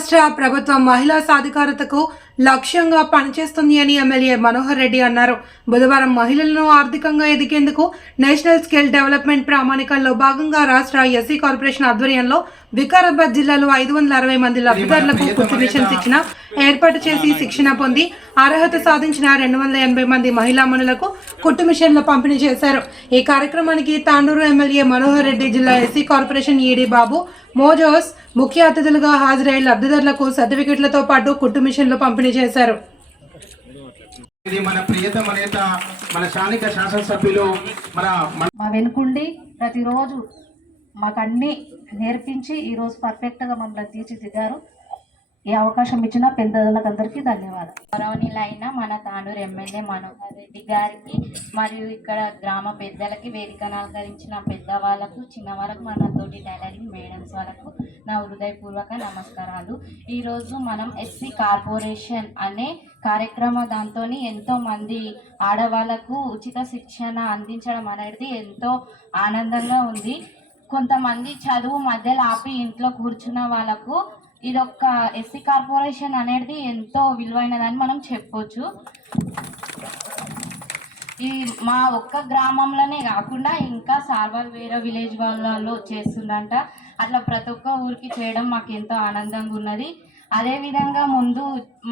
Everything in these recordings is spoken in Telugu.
రాష్ట్ర ప్రభుత్వం మహిళా సాధికారతకు లక్ష్యంగా పనిచేస్తుంది అని ఎమ్మెల్యే మనోహర్ రెడ్డి అన్నారు. బుధవారం మహిళలను ఆర్థికంగా ఎదిగేందుకు నేషనల్ స్కేల్ డెవలప్మెంట్ ప్రామాణికంలో భాగంగా రాష్ట్ర ఎస్సీ కార్పొరేషన్ ఆధ్వర్యంలో వికారాబాద్ జిల్లాలో ఐదు వందల అరవై మంది లబ్ధిదారులకు శిక్షణ ఏర్పాటు చేసి శిక్షణ పొంది అర్హత సాధించిన రెండు వందల ఎనభై మంది మహిళా మనులకు కుట్టు మిషన్లు పంపిణీ చేశారు. ఈ కార్యక్రమానికి తాండూరు ఎమ్మెల్యే మనోహర్ రెడ్డి జిల్లా SC corporation ED Babu Mojos ముఖ్య అతిథులుగా హాజరై లబ్ధిదారులకు సర్టిఫికెట్లతో పాటు కుట్టు మిషన్లు పంపిణీ చేశారు. ఇది మన ప్రియతమ నేత మన స్థానిక శాసనసభ్యులు మన మన- మా వెనుకుండి ప్రతిరోజు మాకు అన్నీ నేర్పించి ఈరోజు పర్ఫెక్ట్గా మమ్మల్ని తీర్చిదిద్దారు. ఈ అవకాశం ఇచ్చిన పెద్దలకు అందరికీ ధన్యవాదాలు. గౌరవనీయులైన మన తాండూరు ఎమ్మెల్యే మనోహర్ రెడ్డి గారికి మరియు ఇక్కడ గ్రామ పెద్దలకి వేదికను అలంకరించిన పెద్దవాళ్ళకు చిన్నవాళ్ళకు మన తోటి టైలరింగ్ మేడమ్స్ వాళ్ళకు నా హృదయపూర్వక నమస్కారాలు. ఈరోజు మనం ఎస్సీ కార్పొరేషన్ అనే కార్యక్రమ దాంతో ఎంతో మంది ఆడవాళ్ళకు ఉచిత శిక్షణ అందించడం అనేది ఎంతో ఆనందంగా ఉంది. కొంతమంది చదువు మధ్యలో ఆపి ఇంట్లో కూర్చున్న వాళ్ళకు ఇదొక్క ఎస్సీ కార్పొరేషన్ అనేది ఎంతో విలువైనదని మనం చెప్పొచ్చు. ఈ మా ఒక్క గ్రామంలోనే కాకుండా ఇంకా సార్వల్ వేరే విలేజ్ వాళ్ళలో చేస్తుందంట. అట్లా ప్రతి ఒక్క ఊరికి చేయడం మాకు ఎంతో ఆనందంగా ఉన్నది. అదేవిధంగా ముందు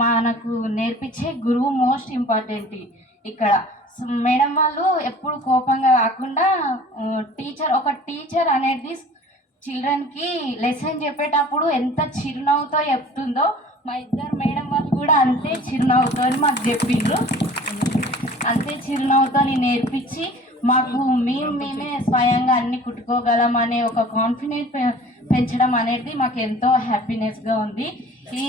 మనకు నేర్పించే గురువు మోస్ట్ ఇంపార్టెంట్ ఇక్కడ. మేడం వాళ్ళు ఎప్పుడు కోపంగా కాకుండా టీచర్ ఒక టీచర్ అనేది చిల్డ్రన్కి లెసన్ చెప్పేటప్పుడు ఎంత చిరునవ్వుతో చెప్తుందో మా ఇద్దరు మేడం వాళ్ళు కూడా అంతే చిరునవ్వుతో అని మాకు చెప్పిండ్రు. అంతే చిరునవ్వుతో నేర్పించి మాకు మేము మేమే స్వయంగా అన్ని కుట్టుకోగలం అనే ఒక కాన్ఫిడెన్స్ పెంచడం అనేది మాకు ఎంతో హ్యాపీనెస్గా ఉంది. ఈ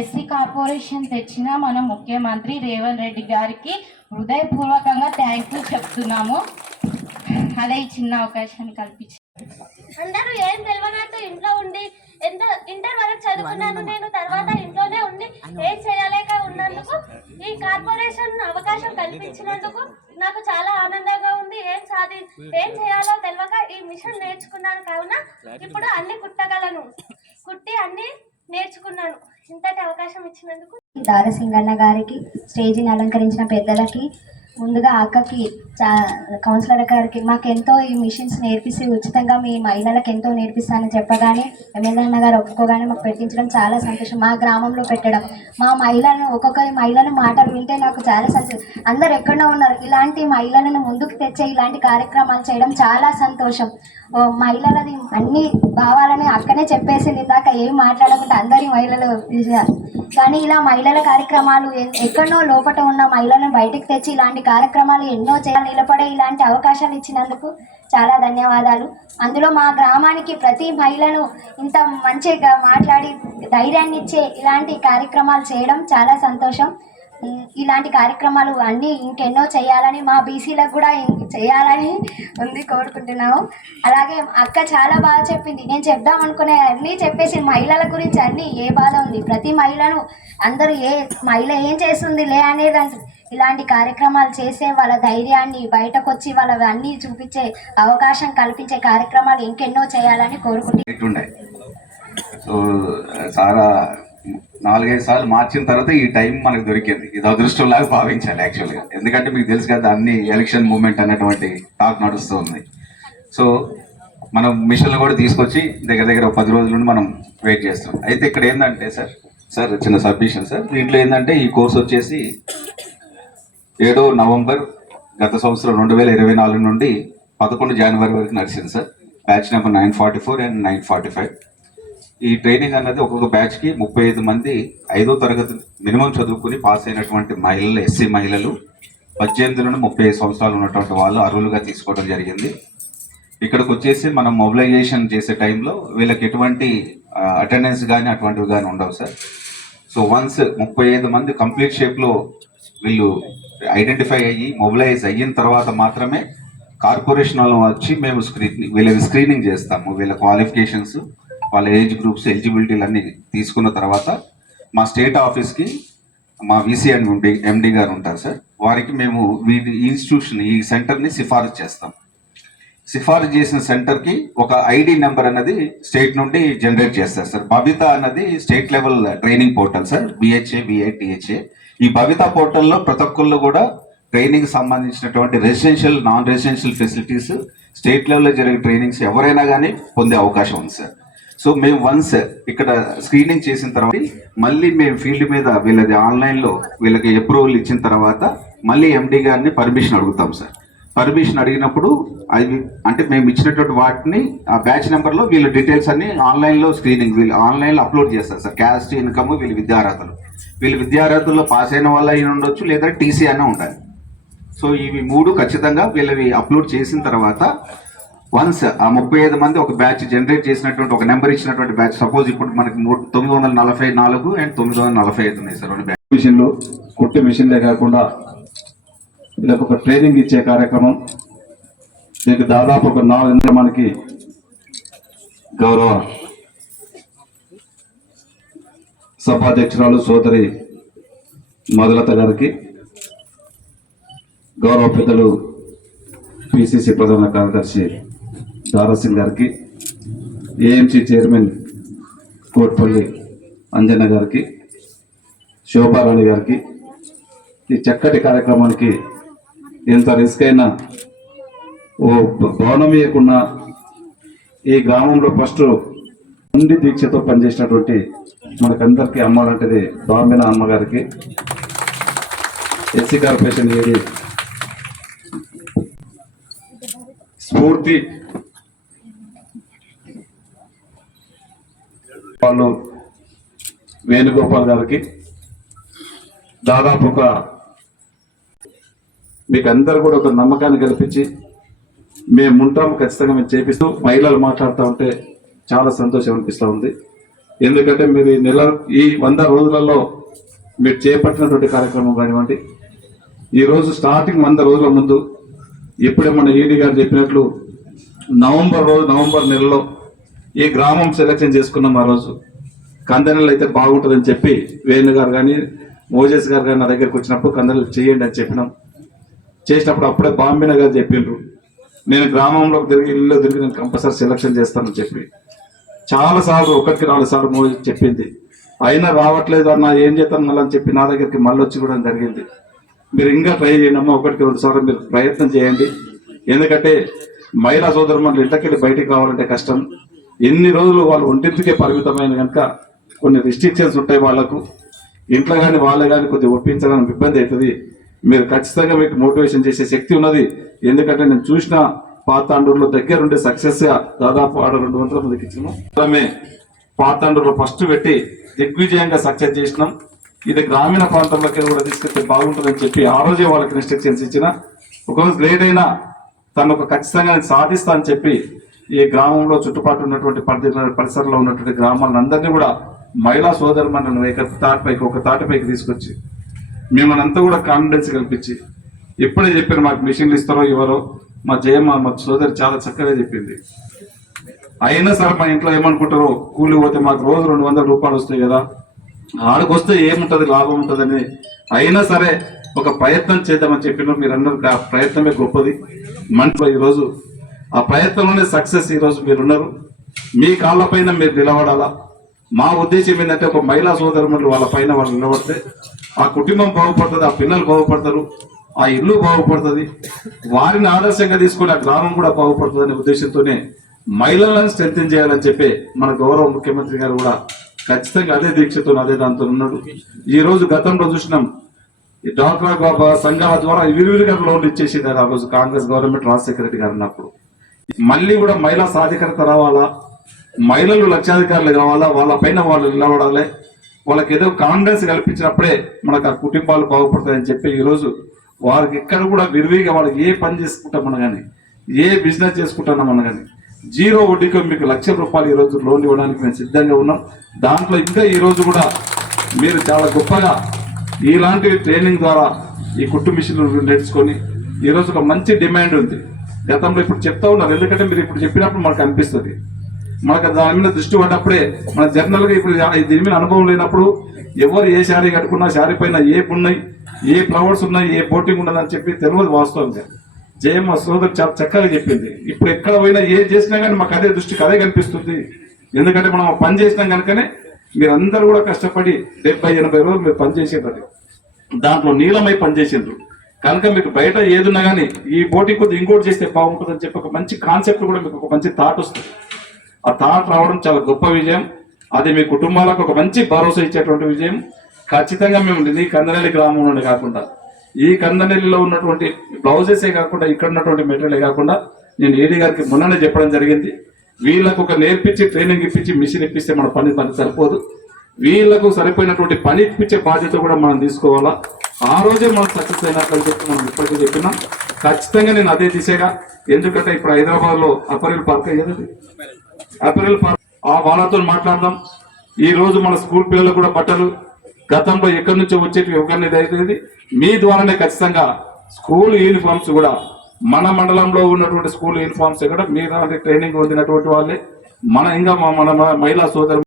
ఎస్సీ కార్పొరేషన్ తెచ్చిన మన ముఖ్యమంత్రి రేవంత్ రెడ్డి గారికి హృదయపూర్వకంగా థ్యాంక్ యూ చెప్తున్నాము. అదే ఈ చిన్న అవకాశాన్ని కల్పించారు అందరూ ఏం తెలియనట్టు ఇంట్లో ఉండి ఎంత ఇంటర్ వరకు చదువుకున్నాను నేను తర్వాత ఇంట్లోనే ఉండి ఏం చేయలేక ఉన్నందుకు ఈ కార్పొరేషన్ అవకాశం కల్పించినందుకు నాకు చాలా ఆనందంగా ఉంది. ఏం సాధి ఏం చేయాలో తెలియక ఈ మిషన్ నేర్చుకున్నాను కావున ఇప్పుడు అన్ని కుట్టగలను. కుట్టి అన్ని నేర్చుకున్నాను. ఇంతటి అవకాశం ఇచ్చినందుకు దారసింగన్న గారికి స్టేజీని అలంకరించిన పెద్దలకి ముందుగా అక్కకి చా కౌన్సిలర్ గారికి మాకు ఎంతో ఈ మిషన్స్ నేర్పిస్తే ఉచితంగా మీ మహిళలకు ఎంతో నేర్పిస్తానని చెప్పగానే ఎమ్మెల్యే అన్న గారు ఒప్పుకోగానే మాకు పెట్టించడం చాలా సంతోషం. మా గ్రామంలో పెట్టడం మా మహిళలను ఒక్కొక్క మహిళను మాటలు వింటే నాకు చాలా సంతోషం. అందరు ఎక్కడో ఉన్నారు. ఇలాంటి మహిళలను ముందుకు తెచ్చే ఇలాంటి కార్యక్రమాలు చేయడం చాలా సంతోషం. మహిళలది అన్ని భావాలని అక్కనే చెప్పేసింది ఇందాక ఏం మాట్లాడకుండా అందరి మహిళలు కానీ ఇలా మహిళల కార్యక్రమాలు ఎక్కడో లోపట ఉన్న మహిళలను బయటికి తెచ్చి ఇలాంటి కార్యక్రమాలు ఎన్నో చేయాలి నిలబడే ఇలాంటి అవకాశాలు ఇచ్చినందుకు చాలా ధన్యవాదాలు. అందులో మా గ్రామానికి ప్రతి మహిళను ఇంత మంచిగా మాట్లాడి ధైర్యాన్ని ఇచ్చే ఇలాంటి కార్యక్రమాలు చేయడం చాలా సంతోషం. ఇలాంటి కార్యక్రమాలు అన్నీ ఇంకెన్నో చేయాలని మా బీసీలకు కూడా చేయాలని ఉంది కోరుకుంటున్నాము. అలాగే అక్క చాలా బాగా చెప్పింది. నేను చెప్దాం అనుకునే అన్నీ చెప్పేసి మహిళల గురించి అన్నీ ఏ బాధ ఉంది? ప్రతి మహిళను అందరూ ఏ మహిళ ఏం చేస్తుంది లే అనేది అంటుంది ఇలాంటి కార్యక్రమాలు చేసే వాళ్ళ ధైర్యాన్ని బయటకు వచ్చి వాళ్ళ అన్నీ చూపించే అవకాశం కల్పించే కార్యక్రమాలు ఇంకెన్నో చేయాలని కోరుకుంటున్నాయి సో చాలా నాలుగైదు సార్లు మార్చిన తర్వాత ఈ టైం మనకు దొరికింది. ఇది అదృష్టంలాగా భావించాలి యాక్చువల్గా ఎందుకంటే మీకు తెలుసు కదా అన్ని ఎలక్షన్ మూమెంట్ అన్నటువంటి టాక్ నడుస్తూ ఉంది. సో మనం మిషన్లు కూడా తీసుకొచ్చి దగ్గర దగ్గర పది రోజుల నుండి మనం వెయిట్ చేస్తాం అయితే ఇక్కడ ఏంటంటే సార్ సార్ చిన్న సబ్మిషన్ సార్. దీంట్లో ఏంటంటే ఈ కోర్స్ వచ్చేసి ఏడో నవంబర్ గత సంవత్సరం రెండు వేల ఇరవై నాలుగు నుండి పదకొండు జనవరి వరకు నడిచింది sir. Batch number nine forty four and nine forty five ఈ ట్రైనింగ్ అన్నది ఒక్కొక్క బ్యాచ్కి ముప్పై ఐదు మంది ఐదో తరగతి మినిమం చదువుకుని పాస్ అయినటువంటి మహిళలు ఎస్సీ మహిళలు పద్దెనిమిది నుండి ముప్పై ఐదు సంవత్సరాలు ఉన్నటువంటి వాళ్ళు అర్హులుగా తీసుకోవడం జరిగింది. ఇక్కడికి వచ్చేసి మనం మొబిలైజేషన్ చేసే టైంలో వీళ్ళకి ఎటువంటి అటెండెన్స్ కానీ అటువంటివి కానీ ఉండవు సార్. సో వన్స్ ముప్పై ఐదు మంది కంప్లీట్ షేప్లో వీళ్ళు ఐడెంటిఫై అయ్యి మొబిలైజ్ అయిన తర్వాత మాత్రమే కార్పొరేషన్ వాళ్ళు వచ్చి మేము స్క్రీన్ వీళ్ళకి స్క్రీనింగ్ చేస్తాము. వీళ్ళ క్వాలిఫికేషన్స్ వాళ్ళ ఏజ్ గ్రూప్స్ ఎలిజిబిలిటీలన్నీ తీసుకున్న తర్వాత మా స్టేట్ ఆఫీస్కి మా వీసీ అండ్ ఎండి గారు ఉంటారు సార్. వారికి మేము వీటి ఇన్స్టిట్యూషన్ ఈ సెంటర్ని సిఫారసు చేస్తాం. సిఫారసు చేసిన సెంటర్కి ఒక ఐడి నెంబర్ అన్నది స్టేట్ నుండి జనరేట్ చేస్తారు సార్. బబిత అన్నది state level training portal sir. BHA BITHA ఈ బబిత పోర్టల్లో ప్రతి ఒక్కళ్ళు కూడా ట్రైనింగ్ సంబంధించినటువంటి residential non residential facilities state లెవెల్లో జరిగే ట్రైనింగ్స్ ఎవరైనా కానీ పొందే అవకాశం ఉంది సార్. సో మేము వన్స్ ఇక్కడ స్క్రీనింగ్ చేసిన తర్వాత మళ్ళీ మేము ఫీల్డ్ మీద వీళ్ళది ఆన్లైన్లో వీళ్ళకి అప్రూవల్ ఇచ్చిన తర్వాత మళ్ళీ ఎండి గారిని పర్మిషన్ అడుగుతాం సార్ పర్మిషన్ అడిగినప్పుడు అవి అంటే మేము ఇచ్చినటువంటి వాటిని ఆ బ్యాచ్ నెంబర్లో వీళ్ళ డీటెయిల్స్ అన్ని ఆన్లైన్లో స్క్రీనింగ్ వీళ్ళు ఆన్లైన్లో అప్లోడ్ చేస్తారు సార్ క్యాస్ట్ ఇన్కమ్ వీళ్ళ విద్యార్హతలు. వీళ్ళ విద్యార్హతల్లో పాస్ అయిన వల్ల అయిన ఉండొచ్చు లేదా టీసీ అయినా ఉండాలి. సో ఇవి మూడు ఖచ్చితంగా వీళ్ళవి అప్లోడ్ చేసిన తర్వాత వన్స్ ఆ ముప్పై ఐదు మంది ఒక బ్యాచ్ జనరేట్ చేసినటువంటి ఒక నెంబర్ ఇచ్చినటువంటి బ్యాచ్ సపోజ్ ఇప్పుడు మనకి మూడు తొమ్మిది వందల నలభై నాలుగు అండ్ తొమ్మిది వందల నలభై ఐదు ఉన్నాయి సార్ రెండు బ్యాచ్ మిషన్లు కుట్టు మిషన్లే కాకుండా వీళ్ళకి ఒక ట్రైనింగ్ ఇచ్చే కార్యక్రమం దీనికి దాదాపు ఒక నాలుగు నెలలు మనకి గౌరవ సభాధ్యక్షురాలు సోదరి మధులత గారికి గౌరవ పెద్దలు పిసిసి ప్రధాన కార్యదర్శి దారాసింగ్ గారికి ఏఎంసీ చైర్మన్ కోట్పల్లి అంజన్న గారికి శోభారాణి గారికి ఈ చక్కటి కార్యక్రమానికి ఎంత రిస్క్ అయినా ఓ భవనం ఇవ్వకుండా ఈ గ్రామంలో ఫస్ట్ ఉండి దీక్షతో పనిచేసినటువంటి మనకందరికీ అమ్మాలంటది బాంబిన అమ్మగారికి ఎస్సీ కార్పొరేషన్ ఏది స్ఫూర్తి వాళ్ళు వేణుగోపాల్ గారికి దాదాపు ఒక మీకు అందరు కూడా ఒక నమ్మకాన్ని కల్పించి మేము ఉంటాము ఖచ్చితంగా మేము చేపిస్తూ మహిళలు మాట్లాడుతూ ఉంటే చాలా సంతోషం అనిపిస్తూ ఉంది. ఎందుకంటే మీరు ఈ నెల ఈ వంద రోజులలో మీరు చేపట్టినటువంటి కార్యక్రమం కానివ్వండి ఈ రోజు స్టార్టింగ్ వంద రోజుల ముందు ఇప్పుడే మన ఈడీ గారు చెప్పినట్లు నవంబర్ రోజు నవంబర్ నెలలో ఈ గ్రామం సెలెక్షన్ చేసుకున్నాం ఆ రోజు. కందనలు అయితే బాగుంటుందని చెప్పి వేణు గారు కానీ మోజేస్ గారు కానీ నా దగ్గరికి వచ్చినప్పుడు కందనలు చేయండి అని చెప్పినాం. చేసినప్పుడు అప్పుడే బాంబిన గారు చెప్పిండ్రు నేను గ్రామంలో తిరిగి ఇల్లు తిరిగి నేను కంపల్సరీ సెలక్షన్ చేస్తానని చెప్పి. చాలా సార్లు ఒకటికి నాలుగు సార్లు మోజీ చెప్పింది. అయినా రావట్లేదు అన్న ఏం చేస్తాను మళ్ళీ అని చెప్పి నా దగ్గరికి మళ్ళీ వచ్చి కూడా జరిగింది. మీరు ఇంకా ట్రై చేయండి అమ్మా ఒకటికి రెండు సార్లు మీరు ప్రయత్నం చేయండి. ఎందుకంటే మహిళా సోదరుమణులు ఇంటకెళ్ళి బయటికి రావాలంటే కష్టం. ఎన్ని రోజులు వాళ్ళు ఒంటింటికే పరిమితమైన కనుక కొన్ని రిస్ట్రిక్షన్స్ ఉంటాయి వాళ్ళకు. ఇంట్లో కానీ వాళ్ళే కానీ కొద్దిగా ఒప్పించడానికి ఇబ్బంది అవుతుంది. మీరు ఖచ్చితంగా మీకు మోటివేషన్ చేసే శక్తి ఉన్నది. ఎందుకంటే నేను చూసిన పాతాండూరులో దగ్గరుండి సక్సెస్గా దాదాపు ఆడ రెండు వందల మందికి ఇచ్చినాము పాతాండూరులో ఫస్ట్ పెట్టి దిగ్విజయంగా సక్సెస్ చేసినాం. ఇది గ్రామీణ ప్రాంతంలోకి కూడా తీసుకెళ్తే బాగుంటుందని చెప్పి ఆ రోజే వాళ్ళకి ఇన్స్ట్రక్షన్స్ ఇచ్చిన. ఒకరోజు లేట్ అయినా తను ఒక ఖచ్చితంగా నేను సాధిస్తా అని చెప్పి ఈ గ్రామంలో చుట్టుపక్కల ఉన్నటువంటి పరిసరంలో ఉన్నటువంటి గ్రామాలందరినీ కూడా మహిళా సోదరుమణులను ఒక తాటిపైకి ఒక తాటిపైకి తీసుకొచ్చి మిమ్మల్ని అంతా కూడా కాన్ఫిడెన్స్ కల్పించి ఎప్పుడే చెప్పారు మాకు మిషన్లు ఇస్తారో ఇవ్వరో మా జయమ్మ మా సోదరి చాలా చక్కగా చెప్పింది. అయినా సరే మా ఇంట్లో ఏమనుకుంటారో కూలి పోతే మాకు రోజు రెండు వందల రూపాయలు వస్తాయి కదా. ఆడికి వస్తే ఏముంటుంది లాభం ఉంటుందని అయినా సరే ఒక ప్రయత్నం చేద్దామని చెప్పిన మీరందరూ ఆ ప్రయత్నమే గొప్పది. మనలో ఈరోజు ఆ ప్రయత్నంలోనే సక్సెస్ ఈరోజు మీరున్నారు. మీ కాళ్ళపైన మీరు నిలబడాలా? మా ఉద్దేశం ఏంటంటే ఒక మహిళా సోదరులు వాళ్ళ పైన వాళ్ళు నిలబడితే ఆ కుటుంబం బాగుపడుతుంది ఆ పిల్లలు బాగుపడతారు ఆ ఇల్లు బాగుపడుతుంది వారిని ఆదర్శంగా తీసుకుని ఆ గ్రామం కూడా బాగుపడుతుంది అనే ఉద్దేశంతోనే మహిళలను స్ట్రెంగ్ చేయాలని చెప్పి మన గౌరవ ముఖ్యమంత్రి గారు కూడా ఖచ్చితంగా అదే దీక్షతో అదే దాంతో ఉన్నాడు. ఈ రోజు గతంలో చూసినాం ఈ డాక్టర్ బాబా సంఘాల ద్వారా విరివిరిగా లోన్లు ఇచ్చేసింది ఆ రోజు కాంగ్రెస్ గవర్నమెంట్ రాజశేఖర రెడ్డి గారు ఉన్నప్పుడు మళ్ళీ కూడా మహిళా సాధికారత రావాలా? మహిళలు లక్షాధికారులు కావాలా? వాళ్ళ పైన వాళ్ళు నిలబడాలి. వాళ్ళకి ఏదో కాన్ఫిడెన్స్ కల్పించినప్పుడే మనకు ఆ కుటుంబాలు బాగుపడతాయని చెప్పి ఈరోజు వారికి ఎక్కడ కూడా విరివిగా వాళ్ళకి ఏ పని చేసుకుంటామని కానీ ఏ బిజినెస్ చేసుకుంటున్నామన్నా కానీ జీరో వడ్డీకి మీకు లక్ష రూపాయలు ఈ రోజు లోన్ ఇవ్వడానికి మేము సిద్ధంగా ఉన్నాం. దాంట్లో ఇంకా ఈరోజు కూడా మీరు చాలా గొప్పగా ఇలాంటి ట్రైనింగ్ ద్వారా ఈ కుట్టు మిషన్లు నేర్చుకొని ఈ ఒక మంచి డిమాండ్ ఉంది. గతంలో ఇప్పుడు చెప్తా ఉన్నారు ఎందుకంటే మీరు ఇప్పుడు చెప్పినప్పుడు మనకు అనిపిస్తుంది. మనకు దాని మీద దృష్టి పడ్డప్పుడే మన జర్నల్గా గా ఇప్పుడు దీని మీద అనుభవం లేనప్పుడు ఎవరు ఏ శారీ కట్టుకున్నా శారీ పైన ఏ ఉన్నాయి ఏ ఫ్లవర్స్ ఉన్నాయి ఏ బోటింగ్ ఉన్నదని చెప్పి తెలియదు వాస్తవంగా. జయం మా సోదరు చాలా చక్కగా చెప్పింది. ఇప్పుడు ఎక్కడ పోయినా ఏం చేసినా కానీ మాకు అదే దృష్టికి అదే కనిపిస్తుంది. ఎందుకంటే మనం పని చేసినాం కనుకనే మీరందరూ కూడా కష్టపడి డెబ్బై ఎనభై రోజులు మీరు పనిచేసేటది దాంట్లో నీలమై పనిచేసేందుకు కనుక మీకు బయట ఏదున్నా కానీ ఈ పోటీ కొద్ది ఇంకోటి చేస్తే బాగుంటుందని చెప్పి ఒక మంచి కాన్సెప్ట్ కూడా మీకు ఒక మంచి థాట్ వస్తుంది. ఆ థాట్ రావడం చాలా గొప్ప విజయం. అది మీ కుటుంబాలకు ఒక మంచి భరోసా ఇచ్చేటువంటి విజయం. ఖచ్చితంగా మేము ఈ కందనెల్లి గ్రామంలోనే కాకుండా ఈ కందనెల్లిలో ఉన్నటువంటి బ్లౌజెసే కాకుండా ఇక్కడ ఉన్నటువంటి మెటీరియలే కాకుండా నేను ఏడీ గారికి మొన్ననే చెప్పడం జరిగింది. వీళ్ళకు ఒక నేర్పించి ట్రైనింగ్ ఇప్పించి మిషన్ ఇప్పిస్తే మన పని పని సరిపోదు. వీళ్ళకు సరిపోయినటువంటి పని ఇప్పించే బాధ్యత కూడా మనం తీసుకోవాలా. ఆ రోజే మనం సక్సెస్ అయినట్లు చెప్పి మనం ఇప్పటికీ చెప్పినా. ఖచ్చితంగా నేను అదే దిశగా ఎందుకంటే ఇప్పుడు హైదరాబాద్లో అపరిల్ పార్క్ అయ్యేది అపరిల్ పార్క్ ఆ వాళ్ళతో మాట్లాడదాం. ఈ రోజు మన స్కూల్ పిల్లలకు కూడా బట్టలు. గతంలో ఎక్కడి నుంచో వచ్చేటివి ఎవరిని అయితే మీ ద్వారానే ఖచ్చితంగా స్కూల్ యూనిఫామ్స్ కూడా మన మండలంలో ఉన్నటువంటి స్కూల్ యూనిఫామ్స్ కూడా మీ ట్రైనింగ్ పొందినటువంటి వాళ్ళే. మన ఇంకా మా- మన మహిళా సోదరు